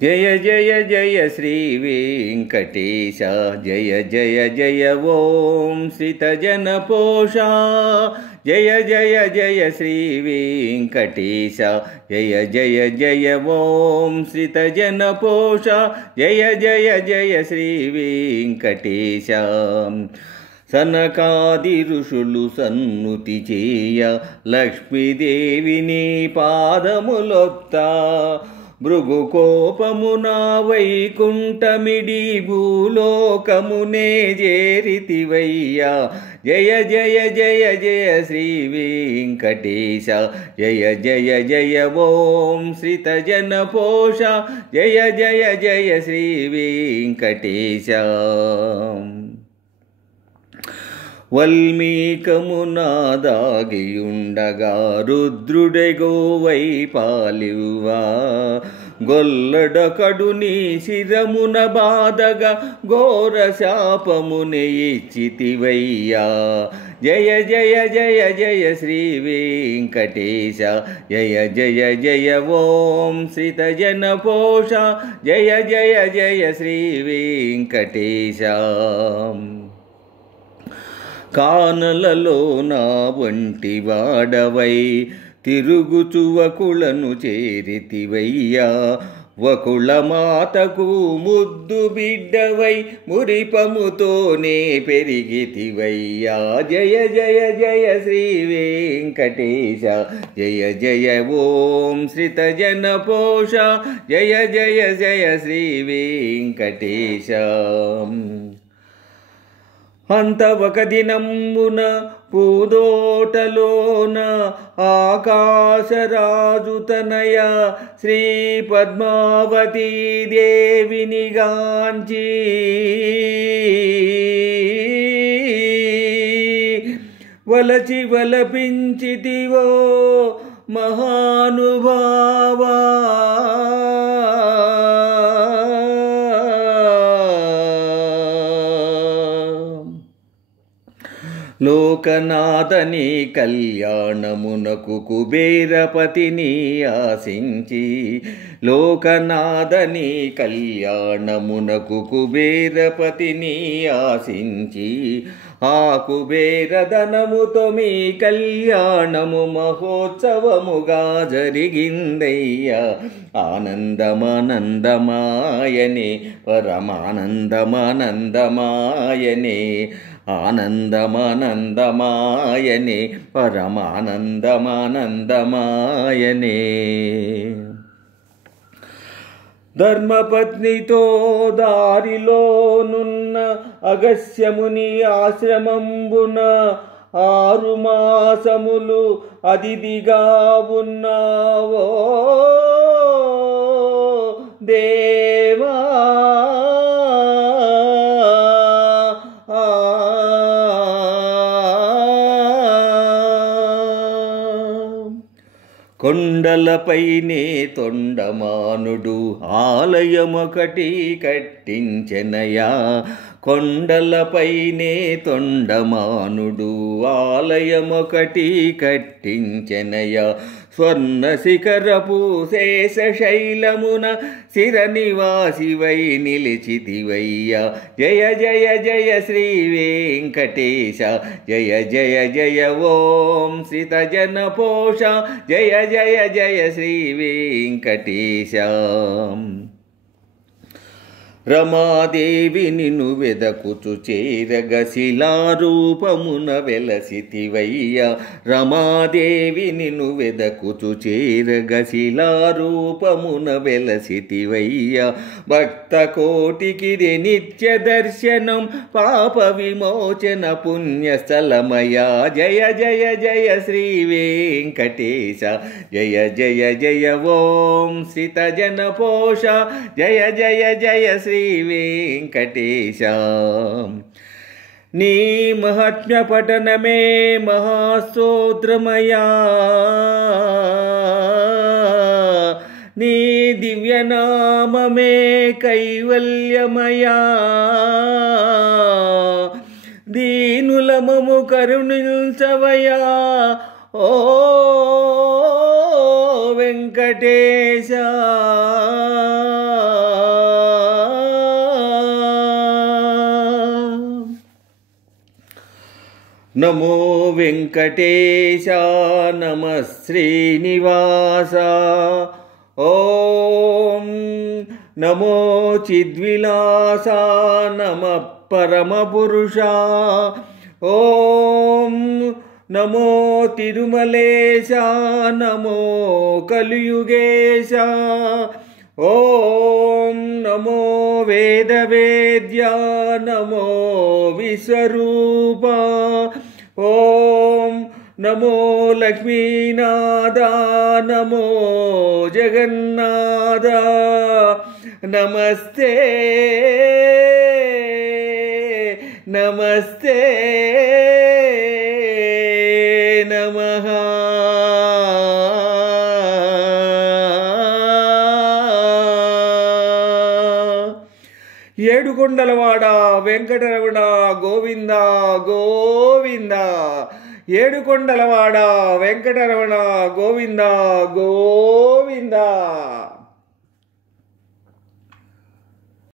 జయ జయ జయ శ్రీ వెంకటేశ జయ జయ జయ ఓం శ్రితజన పోష జయ జయ జయ శ్రీ వెంకటేశ జయ జయ జయ ఓం శ్రితజన పోష జయ జయ జయ శ్రీ వెంకటేశ సనకాది ఋషులు సన్నుతి చేయ లక్ష్మీదేవిని పాదములొత్తా భృగు కోపమున వైకుంఠమిడి భూలోకమునే చేరితివయ్యా జయ జయ జయ జయ శ్రీ వెంకటేశ జయ జయ జయ ఓం శ్రితజన పోష జయ జయ జయ శ్రీ వెంకటేశ వల్మీకమున దాగియుండగా రుద్రుడెగోవై పాలివ్వా గొల్లడకడు నీ శిరమున బాధగా ఘోర శాపముని ఇచ్చితివయ్యా జయ జయ జయ జయ శ్రీ వెంకటేశ జయ జయ జయ ఓం శ్రితజన పోష జయ జయ జయ శ్రీ వెంకటేశ కానలలో నా వంటి వాడవై తిరుగుచు వకులను చేరితివయ్యా వకుల మాతకు ముద్దు బిడ్డవై మురిపముతోనే పెరిగితివయ్యా జయ జయ జయ శ్రీ వెంకటేశ జయ జయ ఓం శ్రితజన పోష జయ జయ జయ శ్రీ వెంకటేశ అంత ఒక దినమున పూదోటలోన ఆకాశరాజు తనయ శ్రీ పద్మావతీ దేవిని గాంచి వలచి వలపించితివో మహానుభావా లోకనాథని కళ్యాణమునకు కుబేరపతిని ఆశించి లోకనాథని కళ్యాణమునకు కుబేరపతిని ఆశించి ఆ కుబేరధనముతో మీ కళ్యాణము మహోత్సవముగా జరిగిందయ్యా ఆనందమానందమాయనే పరమానందమానందమాయనే ఆనందమానందమాయనే పరమానందమానందమాయనే ధర్మపత్నితో దారిలోనున్న అగస్యముని ఆశ్రమంబున 6 మాసములు అతిథిగా ఉన్నావో దేవా కొండలపైనే తొండమానుడు ఆలయమొకటి కట్టించెనయా కొండలపైనే తొండమానుడు ఆలయమొకటి కట్టించెనయా స్వర్ణ శిఖరపు శేషశైలమున శిర నివాసివై నిలిచితివయ్యా జయ జయ జయ శ్రీ వెంకటేశ జయ జయ జయ ఓం శ్రితజన పోష జయ జయ జయ శ్రీ వెంకటేశ రమాదేవి నిన్ను వెదకుచు చేరగ శిలారూపమున వెలసితివయ్యా రమాదేవి నిన్ను వెదకుచు చేరగ శిలారూపమున వెలసితివయ్యా భక్త కోటికి నిత్య దర్శనం పాప విమోచన పుణ్యస్థలమయా జయ జయ జయ శ్రీ వెంకటేశ జయ జయ జయ ఓం శ్రితజన పోష జయ జయ జయ శ్రీ వెంకటేశ నీ మహాత్మ్య పఠనమే మహాస్తోత్రమయా నీ దివ్యనామమే కైవల్యమయా దీనులమము కరుణించవయా ఓ వెంకటేశ నమో వెంకటేశ నమ శ్రీనివాస ఓం నమో చిద్విలాస నమ పరమపురుష ఓం నమో తిరుమలేశ నమో కలియుగేశ ఓం నమో వేదవేద్య నమో విశ్వరూప ఓం నమో లక్ష్మీనాథ నమో జగన్నాథ నమస్తే నమస్తే నమః. ఏడుకొండలవాడ వెంకటరమణ గోవింద గోవింద. ఏడుకొండలవాడ వెంకటరమణ గోవింద గోవింద.